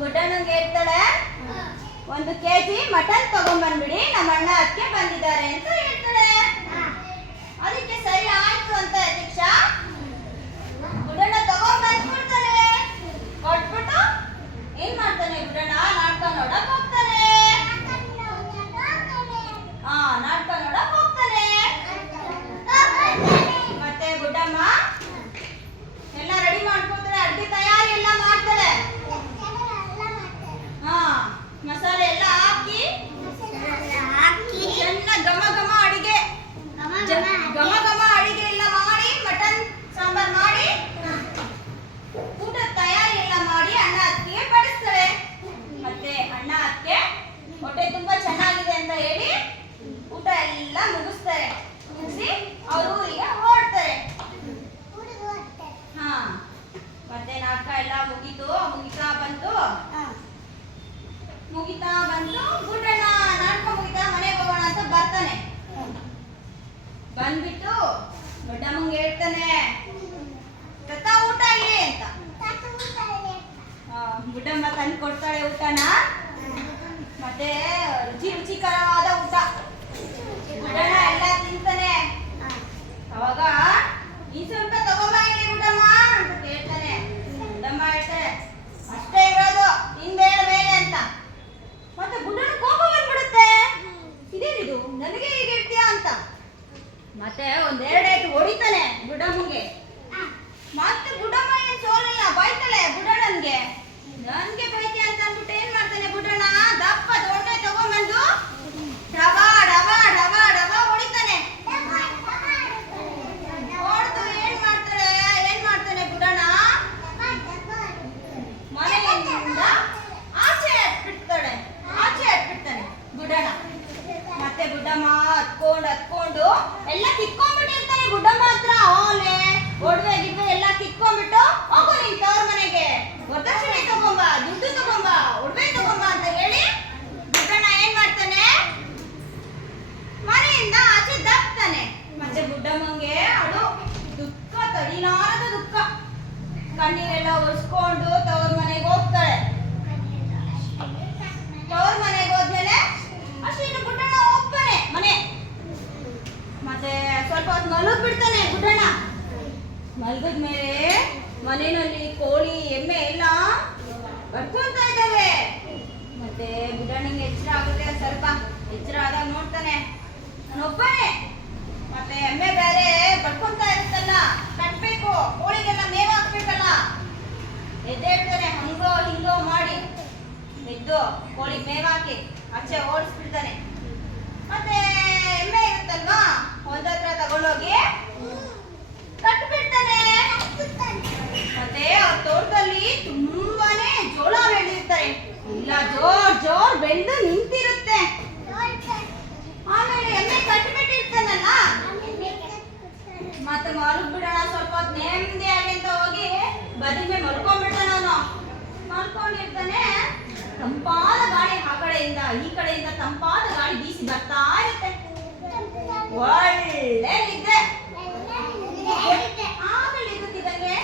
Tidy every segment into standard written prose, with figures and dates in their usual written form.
ಗುಡ್ಡಣ್ಣಂಗೆ ಹೇಳ್ತಾಳೆ 1 kg mutton ತಗೊಂಡ್ಬಂದ್ಬಿಡಿ, ನಮ್ಮ ಅಣ್ಣ ಅದಕ್ಕೆ ಬಂದಿದ್ದಾರೆ ಅಂತ ಹೇಳ್ತಾಳೆ. ಅದಕ್ಕೆ ಸರಿ ಆಯ್ತು ಅಂತ ಅಧ್ಯಕ್ಷ ಗುಡ್ಡಣ್ಣ ತಗೊಂಡ್ ಬಂದ್ಬಿಡ್ತಾನೆ. ಕೊಟ್ಬಿಟ್ಟು ಏನ್ ಮಾಡ್ತಾನೆ ಗುಡ್ಡಣ್ಣ, ನಾಟಕ ನೋಡಕ್ ಹೋಗ್ತಾನೆ. ನಾಟಕ ನೋಡಕ್ ಹೋಗ್ತಾನೆ. ಮತ್ತೆ ಗುಡ್ಡಮ್ಮ ಎಲ್ಲ ರೆಡಿ ಮಾಡ್ಕೊತಾಳೆ, ಅಡ್ಗೆ ತಯಾರಿ ಎಲ್ಲ ಮಾಡ್ತಾಳೆ. ಮಸಾಲೆ ಎಲ್ಲ ಹಾಕಿ ಚೆನ್ನಾಗಿ ಘಮ ಘಮ ಅಡಿಗೆ ಎಲ್ಲ ಮಾಡಿ, ಮಟನ್ ಸಾಂಬಾರ್ ಮಾಡಿ, ಊಟದ ತಯಾರಿ ಎಲ್ಲ ಮಾಡಿ ಅಣ್ಣ ಅತ್ತಿಗೆ ಬಡಿಸ್ತಾಳೆ. ಮತ್ತೆ ಅಣ್ಣ ಅತ್ತಿಗೆ ಹೊಟ್ಟೆ ತುಂಬಾ ಚೆನ್ನಾಗಿದೆ ಅಂತ ಹೇಳಿ ಊಟ ಎಲ್ಲ ಮುಗಿಸ್ತಾರೆ. ಮುಗಿಸಿ ಅವ್ರ ಊರಿಗೆ ಹೊರಡ್ತಾರೆ. ಮತ್ತೆ ನಾಟಕ ಎಲ್ಲ ಮುಗಿತಾ ಬಂತು ಗುಡ್ಡಣ್ಣ ನಾಟಕ ಮುಗಿತಾ ಮನೆಗೆ ಹೋಗೋಣ ಅಂತ ಬರ್ತಾನೆ. ಬಂದ್ಬಿಟ್ಟು ದೊಡ್ಡಮ್ಮಂಗೆ ಹೇಳ್ತಾನೆ, ತತ್ತ ಊಟ ಇಲ್ಲಿ ಅಂತ. ಗುಡ್ಡಮ್ಮ ತಂದು ಕೊಡ್ತಾಳೆ ಊಟನ. ಮತ್ತೆ ರುಚಿಕರವಾದ ಊಟ. ಗುಡ್ಡಣ್ಣ ಎಲ್ಲ ತಿಂತಾನೆ. ಅವಾಗ ಈ ಸ್ವಲ್ಪ ತಗೊಂಬ ಇಲ್ಲಿ ಗುಡ್ಡಮ್ಮ ಅಂತ ಕೇಳ್ತಾನೆ. ಗುಡ್ಡಮ್ಮ ಹೇಳ್ತಾಳೆ, ಅಷ್ಟೇ ಇರೋದು, ಹಿಂದೇಳ ಮೇಲೆ ಅಂತ. ಮತ್ತೆ ಗುಡ್ಡಣ್ಣ ಕೋಪ ಬಂದ್ಬಿಡುತ್ತೆ, ಇದೇನಿದು ನನಗೆ ಹೀಗೆ ಇರ್ತೀಯಾ ಅಂತ. ಮತ್ತೆ 1-2 ಏಟು ಹೊಡಿತಾನೆ ಗುಡ್ಡಮ್ಮಂಗೆ. ಮತ್ತೆ ಗುಡ್ಡಮ್ಮ ಏನ್ ಸೋಲಿಲ್ಲ, ಬೈತಾಳೆ ಗುಡ್ಡಣ್ಣನ್ಗೆ. ನನ್ಗೆ ಬೈತಿ ಅಂತ ಅಂದ್ಬಿಟ್ಟು ಏನ್ ಮಾಡ್ತಾನೆ ಗುಡ್ಡಣ್ಣ, ದಪ್ಪ ದೊಣ್ಣೆ ತಗೊಂಡ್ಬಂದು ಡಬಾ ಡಬಾ ಡಬಾ ಡಬಾ ಹೊಡಿತಾನೆ. ಹೊಡೆದು ಏನ್ ಮಾಡ್ತಾನೆ ಗುಡ್ಡಣ್ಣ, ಮನೆಯಿಂದ ಆಚೆ ಹತ್ಬಿಡ್ತಾನೆ ಗುಡ್ಡಣ್ಣ. ಮತ್ತೆ ಗುಡ್ಡಮ್ಮ ಹತ್ಕೊಂಡು ಎಲ್ಲ ಕಿತ್ಕೊಂಡ್ಬಿಟ್ಟಿರ್ತಾನೆ ಗುಡ್ಡಮ್ಮ ಹತ್ರ. ಓಲೆ ಒಡವೆ ಗಿಡ್ವೆ ಎಲ್ಲ ಕಿತ್ಕೊಂಡ್ಬಿಟ್ಟು, ಹೋಗು ನೀನ್ ತವ್ರ ಮನೆಗೆ, ವರದಕ್ಷಿಣೆ ತಗೊಂಬ, ದುಡ್ಡು ತಗೊಂಬ, ಒಡವೆ ತಗೊಂಬ ಅಂತ ಹೇಳಿ ಗುಡ್ಡಣ್ಣ ಏನ್ ಮಾಡ್ತಾನೆ, ಮನೆಯಿಂದ ಆಚೆ ದಪ್ತಾನೆ. ಮತ್ತೆ ಗುಡ್ಡಮ್ಮಂಗೆ ಅದು ದುಃಖ, ತಡಿಲಾರದ ದುಃಖ. ಕಣ್ಣೀರೆಲ್ಲ ಒರೆಸ್ಕೊಂಡು ತವ್ರ ಮನೆಗೆ ಹೋಗ್ತಾಳೆ. ತವ್ರ ಮನೆಗೆ ಹೋದ್ಮೇಲೆ ಅಷ್ಟೇನು ಗುಡ್ಡಣ್ಣ ಒಬ್ಬನೇ ಮನೆ. ಮತ್ತೆ ಸ್ವಲ್ಪ ಹೊತ್ತು ಮಲಗ್ಬಿಡ್ತಾನೆ ಗುಡ್ಡಣ್ಣ. ಮಲಗಿದ್ಮೇಲೆ ಮನೆಯಲ್ಲಿ ಕೋಳಿ ಎಮ್ಮೆ ಎಲ್ಲ ಬಡ್ಕೊಂತ ಇದ್ದಾವೆ. ಮತ್ತೆ ಗುಡ್ಡಣ್ಣಂಗೆ ಎಚ್ಚರ ಆಗುತ್ತೆ. ಸ್ವಲ್ಪ ಎಚ್ಚರ ಆದಾಗ ನೋಡ್ತಾನೆ ನಾನೊಬ್ಬನೇ. ಮತ್ತೆ ಎಮ್ಮೆ ಬೇರೆ ಬಡ್ಕೊಂತ ಇರುತ್ತಲ್ಲ, ಕಟ್ಬೇಕು, ಕೋಳಿಗೆಲ್ಲ ಮೇವು ಹಾಕ್ಬೇಕಲ್ಲ. ಎದ್ದೇಳ್ತಾನೆ, ಹಂಗೋ ಹಿಂಗೋ ಮಾಡಿ ಎದ್ದು ಕೋಳಿ ಮೇವು ಹಾಕಿ ಆಚೆ ಓಡಿಸ್ಬಿಡ್ತಾನೆ. ಮತ್ತೆ ಎಮ್ಮೆ ಇರುತ್ತಲ್ವಾ, ಹೊಲದತ್ರ ತಗೊಂಡೋಗಿ ಕಟ್ಬಿಡ್ತಾನೆ. ಮತ್ತೆ ಅವ್ರ ತೋಟದಲ್ಲಿ ತುಂಬಾನೇ ಜೋಳ ಬೆಳೆದಿರ್ತಾರೆ. ಇಲ್ಲ ಜೋರ್ ಬೆಳೆದು ನಿಂತಿರುತ್ತೆ. ಆಮೇಲೆ ಎಮ್ಮೆ ಕಟ್ಬಿಟ್ಟಿರ್ತಾನಲ್ಲ, ಮತ್ತೆ ಮಲಗ್ಬಿಡೋಣ ಸ್ವಲ್ಪ ಹೊತ್ತು ನೆಮ್ಮದಿಯಾಗಿ ಅಂತ ಹೋಗಿ ಬದಿ ಮೇಲೆ ಮಲ್ಕೊಂಡ್ಬಿಡ್ತಾನ. ಅವನು ಮಲ್ಕೊಂಡಿರ್ತಾನೆ. ತಂಪಾದ ಗಾಳಿ ಆ ಕಡೆಯಿಂದ ಈ ಕಡೆಯಿಂದ ತಂಪಾದ ಗಾಳಿ ಬೀಸಿ ಬರ್ತಾ ಇರುತ್ತೆ. ಒಳ್ಳೆ ನಿದ್ದೆ. ಆಮೇಲೆ ಇದ್ದಕ್ಕಿದ್ದಂಗೆ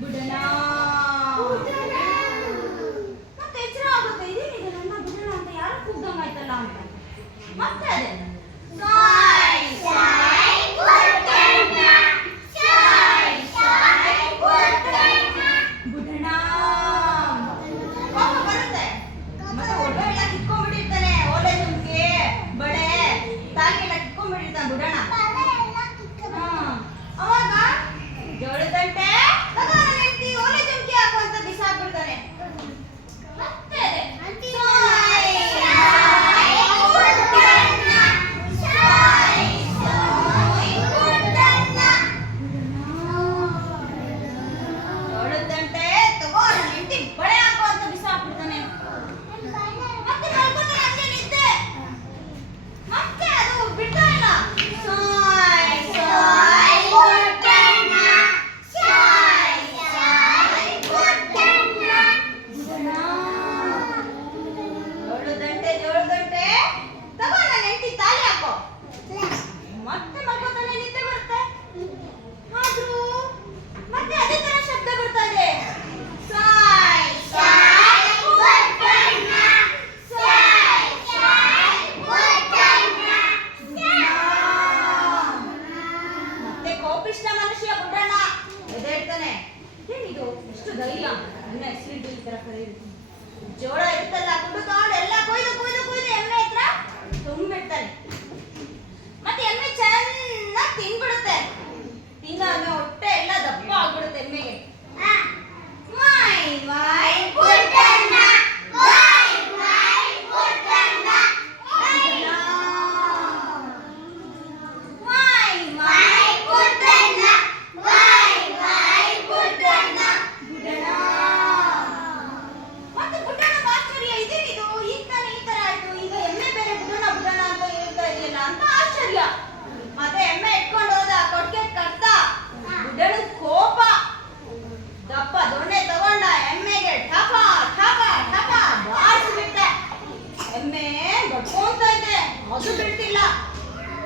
ಗುಡ್ಡಣ್ಣ ಮತ್ತೆ ಎಚ್ಚರ ಆಗುತ್ತೆ. ಇದೇನಿದೆ ನನ್ನ ಗುಡ್ಡಣ್ಣ ಅಂತ ಯಾರು ಕೂಗ್ದಂಗಾಯ್ತಲ್ಲ ಅಂತ. ಮತ್ತೆ ಅದೇ ಗುಡ್ಡಣ್ಣ ಕೋಪ ಬರುತ್ತೆ. ಮತ್ತೆ ಒಡವೆ ಎಲ್ಲ ಕಿತ್ಕೊಂಡ್ಬಿಟ್ಟಿರ್ತಾನೆ. ಓಲೆ ಜುಮ್ಕಿ, ಬಳೆ, ತಾಲಿ ಎಲ್ಲ ಕಿತ್ಕೊಂಡ್ಬಿಟ್ಟಿರ್ತಾನೆ ಗುಡ್ಡಣ್ಣ. ಅವಾಗ ಜೋಳದಂಟೆ ಓಲೆ ಜುಮ್ಕಿ ಹಾಕು ಅಂತ ಬಿಸಾಕ್ಬಿಡ್ತಾನೆ. ಮತ್ತೆ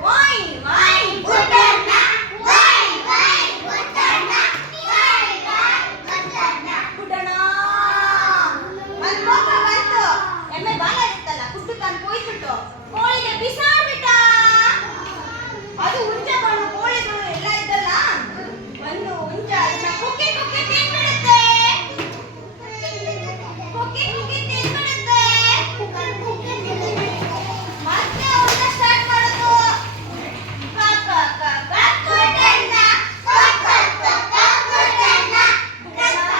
why why Budanna, why why Budanna, why why Budanna. Budanna ಒಂದು ಕೋಪ ಬಂತು, ಎಮ್ಮೆ ಬಾಲ ಇತ್ತಲ್ಲ ಕುಟ್ಟು ತಂದು ಕೊಯ್ಬಿಟ್ಟು ಕೋಳಿಗೆ ಬಿಸಾಡ್ಬಿಟ್ಟ. ಅದು ಹುಂಜ ಬಣ್ಣ ಕೋಳಿಗಳು ಎಲ್ಲ ಇದ್ದಲ್ಲ, ಒಂದು ಹುಂಜ ಅದನ್ನ ಕುಕ್ಕಿ ಕುಕ್ಕಿ ತಿಂದ್ಬಿಡುತ್ತೆ. ಕುಕ್ಕಿ ಕುಕ್ಕಿ ತಿಂದ್ಬಿಡುತ್ತೆ. ಮತ್ತೆ ಅವ್ರನ್ನ ಸ್ಟಾರ್ಟ್ ಮಾಡೋದು. ಕಾಕ ಕಾಕ ಬುಡಣ್ಣ, ಕಾಕ ಕಾಕ ಬುಡಣ್ಣ, ಬುಡಣ್ಣ.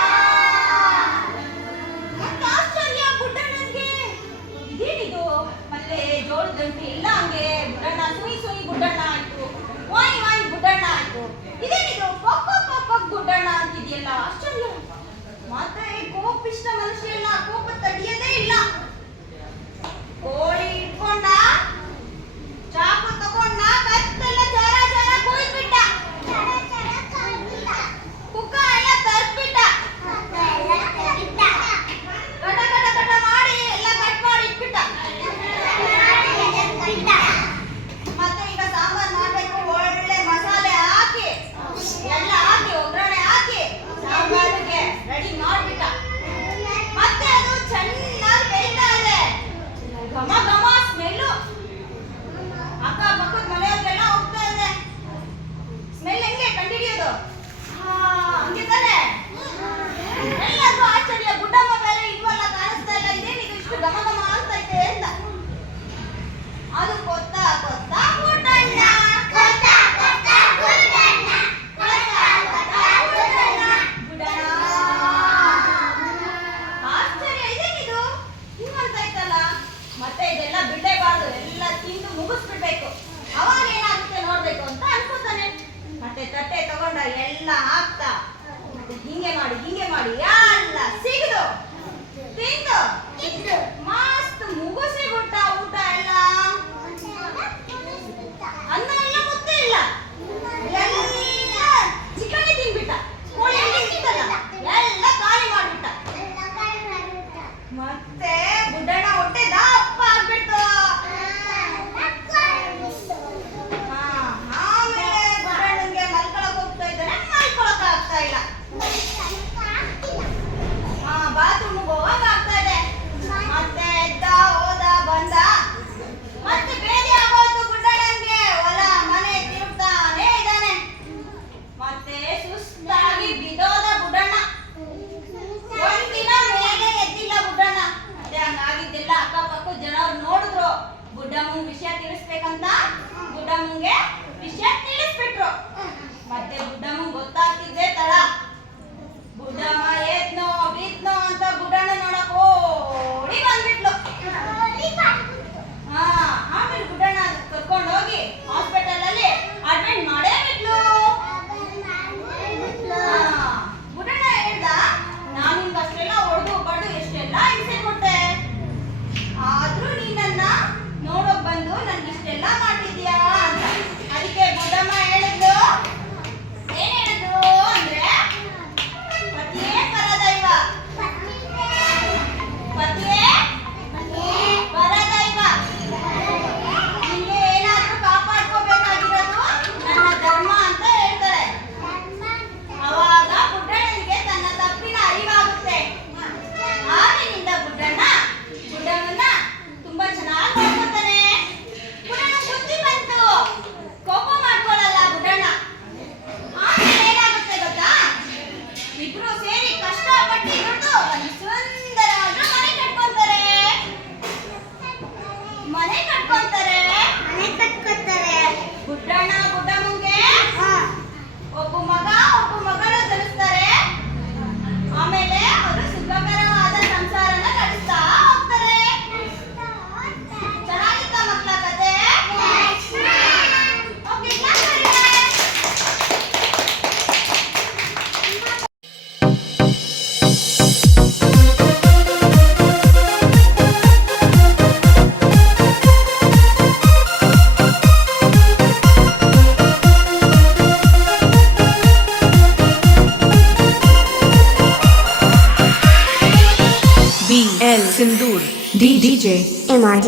ಮತ್ತೆ ಆಶ್ಚರ್ಯ ಬುಡಣ್ಣನ್ಗೆ, ಇದೇನಿದು ಮತ್ತೆ ಜೋಳದ ಗಂಟೆ ಇಲ್ಲ ಹಂಗೆ. ಬುಡಣ್ಣ ಸುಯಿ ಸುಯಿ ಬುಡಣ್ಣ ಆಯ್ತು, ವಾಯ್ ವಾಯ್ ಬುಡಣ್ಣ ಆಯ್ತು. ಇದೇನಿದು ಕೊಕ್ಕ ಕೊಕ್ಕ ಬುಡಣ್ಣ ಅಂತಿದೆಯಲ್ಲ, ಆಶ್ಚರ್ಯ. ಮತ್ತೆ ಕೋಪಿಷ್ಟ ಮನುಷ್ಯ ಇಲ್ಲ, ಕೋಪ ತಡೆಯದೇ ಇಲ್ಲ. ಕೋಳಿ ಇಟ್ಕೊಂಡ, ಚಾಕು ತಗೊಂಡ, ಕತ್ತೆಲ್ಲ ಜರ ಜರ ಕೊಯ್ದ್ಬಿಟ್ಟ. ಕುಕ್ಕ ಎಲ್ಲ ತರ್ಸ್ಬಿಟ್ಟ. ಕಟ ಕಟ ಕಟ ಮಾಡಿ ಎಲ್ಲ ಕಟ್ ಮಾಡಿ ಇಟ್ಬಿಟ್ಟ. ಮತ್ತೆ ಈಗ ಸಾಂಬಾರ್ ಮಾಡ್ಬೇಕು, ಒಳ್ಳೆ ಮಸಾಲೆ ಹಾಕಿ ಎಲ್ಲ ಹಾಕಿ ಒಗ್ಗರಣೆ ಹಾಕಿ ಸಾಂಬಾರಿಗೆ ರೆಡಿ ಮಾಡ್ಬಿಟ್ಟ. ಮತ್ತೆ ಅದು ಚೆನ್ನಾಗಿ ಬೇಯ್ತಾ ಇದೆ, ಘಮ ಘಮ ಸ್ಮೆಲ್ಲು ಅಕ್ಕ ಪಕ್ಕದ ಮನೆಯವ್ರಿಗೆಲ್ಲ ಹೋಗ್ತಾ ಇದೆ. ಸ್ಮೆಲ್ ಹೆಂಗೆ ಕಂಡಿಡಿಯೋದು? ಹಂಗೆ ತಾನೆ. ಎಲ್ಲರಿಗೂ ಆಶ್ಚರ್ಯ, ಗುಡ್ಡಮ್ಮ ಬೇರೆ ಇಲ್ವಲ್ಲ, ಕಾಣಿಸ್ತಾ ಇಲ್ಲ, ಇದೇನಿದು ಇಷ್ಟು ಘಮ ಘಮ ಆಗ್ತೈತೆ ಅಂತ. ಅದು ಕೊತ್ತ ಕೊತ್ತ ಬುಡಣ್ಣ, ಕೊತ್ತ ಕೊತ್ತ ಬುಡಣ್ಣ, ಕೊತ್ತ ಕೊತ್ತ ಬುಡಣ್ಣ, ಬುಡಣ್ಣ. ಆಶ್ಚರ್ಯ, ಇದೇನಿದು ಹಿಂಗಂತೈತಲ್ಲ. ಮತ್ತೆ ಇದೆಲ್ಲ ಬಿಡಲೇಬಾರ್ದು, ಎಲ್ಲ ತಿಂದು ಮುಗಿಸ್ಬಿಡ್ಬೇಕು, ಅವಾಗ ಏನಾಗುತ್ತೆ ನೋಡ್ಬೇಕು ಅಂತ ಅನ್ಕೋತಾನೆ. ಮತ್ತೆ ತಟ್ಟೆ ತಗೊಂಡ ಎಲ್ಲ ಹಾಕ್ತಾ ಹಿಂಗೆ ಮಾಡಿ ಎಲ್ಲ ಸಿಗದು ತಿಂದು ಮಸ್ತ್ ಮುಗಿಸಿಬಿಟ್ಟ ಊಟ ಎಲ್ಲ. ಅನ್ನ ಇಲ್ಲ, ಮುದ್ದೆ ಇಲ್ಲ, ಎಲ್ಲ ಚಿಕನ್ ತಿನ್ಬಿಟ್ಟ. ಕೋಳಿ ಇತ್ತಲ್ಲ ಎಲ್ಲ ಖಾಲಿ ಮಾಡ್ಬಿಟ್ಟ. ಮತ್ತೆ ಬುಡಣ್ಣ ಹೊಟ್ಟೆ ದಪ್ಪ ಆಗ್ಬಿಟ್ಟು. ಆಮೇಲೆ ಬುಡಣ್ಣನ್ಗೆ ಮಲ್ಕೊಳಕ್ ಹೋಗ್ತಾ ಇದ್ದಾನೆ, ಮಲ್ಕೊಳಕ್ ಆಗ್ತಾ ಇಲ್ಲ. ಬಾತ್ರೂಮ್ ಹೋಗಕ್ ಆಗ್ತಾ ಇದೆ. ಮತ್ತೆ ಎದ್ದ ಹೋದ ಬಂದ, ಮತ್ತೆ ಬೇರೆ ಆಗೋಯ್ತು ಬುಡಣ್ಣನ್ಗೆ. ಹೊಲ ಮನೆ ತಿರುಗ್ತಾನೆ ಇದ್ದಾನೆ. ಮತ್ತೆ ಸುಸ್ತಾಗಿ ಬಿದೋದ ಬುಡಣ್ಣ. ಒಂದಿನ ಮೇಲೆ ಎದ್ದಿಲ್ಲ ಬುಡಣ್ಣ. ಮತ್ತೆ ಹಂಗಾಗಿದ್ದೆಲ್ಲ ಅಕ್ಕಪಕ್ಕ ಜನರು ನೋಡಿದ್ರು. ಬುಡಮ್ಮಂಗೆ ವಿಷಯ ತಿಳಿಸ್ಬೇಕಂತ ಬುಡಮ್ಮಂಗೆ ವಿಷಯ ತಿಳಿಸ್ಬಿಟ್ರು. ಮತ್ತೆ ಬುಡಮ್ಮಂಗೆ ಗೊತ್ತಾಗ್ತಿದ್ದೆ ತಡ. ಬುಡಮ್ಮ ಏದ್ನೋ ಬಿದ್ನೋ ಅಂತ ಬುಡಣ್ಣ ನೋಡಕ್ ಓಡಿ ಬಂದ್ಬಿಟ್ಲು. ಆಮೇಲೆ ಬುಡಣ್ಣ ಕರ್ಕೊಂಡು ಹೋಗಿ ಹಾಸ್ಪಿಟಲ್ ಅಲ್ಲಿ ಅಡ್ಮಿಟ್ ಮಾಡೇ ಬಿಟ್ಲು. ಬುಡಣ್ಣ ಹೇಳ್ದ, ನಾನು ನಿಮ್ಗೆ ಅಷ್ಟೆಲ್ಲ ಹೊಡೆದು ಬಡ್ದು ಎಷ್ಟೆಲ್ಲ ಹಿಂಸೆ ಕೊಟ್ಟೆ, ಆದ್ರೂ ನೀನನ್ನ ನೋಡೋಕ್ ಬಂದು ನನ್ಗೆ ಇಷ್ಟೆಲ್ಲ ಮಾಡ್ತಿದ್ಯಾ ಅಂತ. ಅದಕ್ಕೆ ಬುಡಮ್ಮ ಹೇಳಿದ್ಲು, ಏನ್ ಹೇಳಿದ್ರು ಅಂದ್ರೆ, ಪತಿಯೇ ಪರದೈವ, ಪತಿಯೇ ಪರದೈವ. ನಿಂಗೆ ಏನಾದ್ರೂ ಕಾಪಾಡ್ಕೋಬೇಕಾಗಿರೋದು ನನ್ನ ಧರ್ಮ ಅಂತ ಹೇಳ್ತಾರೆ. ಅವಾಗ ಬುಡಣ್ಣನಿಗೆ ತನ್ನ ತಪ್ಪಿನ ಅರಿವಾಗುತ್ತೆ. ಆಗಿನಿಂದ ಬುಡಮ್ಮನ್ನ ತುಂಬಾ ಚೆನ್ನಾಗಿ ನೋಡ್ಕೊತಾನೆ. ಬುಡಣ್ಣ ಬುದ್ಧಿ ಬಂತು, ಕೋಪ ಮಾಡ್ಕೊಳ್ಳಲ್ಲ ಬುಡಣ್ಣ. ಆಮೇಲೆ ಏನಾಗುತ್ತೆ ಗೊತ್ತಾ, ಇಬ್ರು ಸೇರಿ ಕಷ್ಟಪಟ್ಟು ದುಡ್ದು ಒಂದು ಸುಂದರವಾದ ಮನೆ ಕಟ್ಕೊಂತಾರೆ. ಬುಡಣ್ಣ ಬುಡಮ್ಮಂಗೆ ಒಬ್ಬ ಮಗ ಒಬ್ಬ ಮಗಳು ಜನಿಸ್ತಾರೆ. ಆಮೇಲೆ ಅವರು ಸುಖಕರವಾದ ಸಂಸಾರನ ನಡೆಸ್ತಾ ಹೋಗ್ತಾರೆ. ಚೆನ್ನಾಗಿತ್ತ ಮಕ್ಕಳ ಕತೆ? ಓಕೆ, ಕ್ಲಾಸ್ ಮಾಡಿದ್ರೆ. BL Sindoor DJ MRD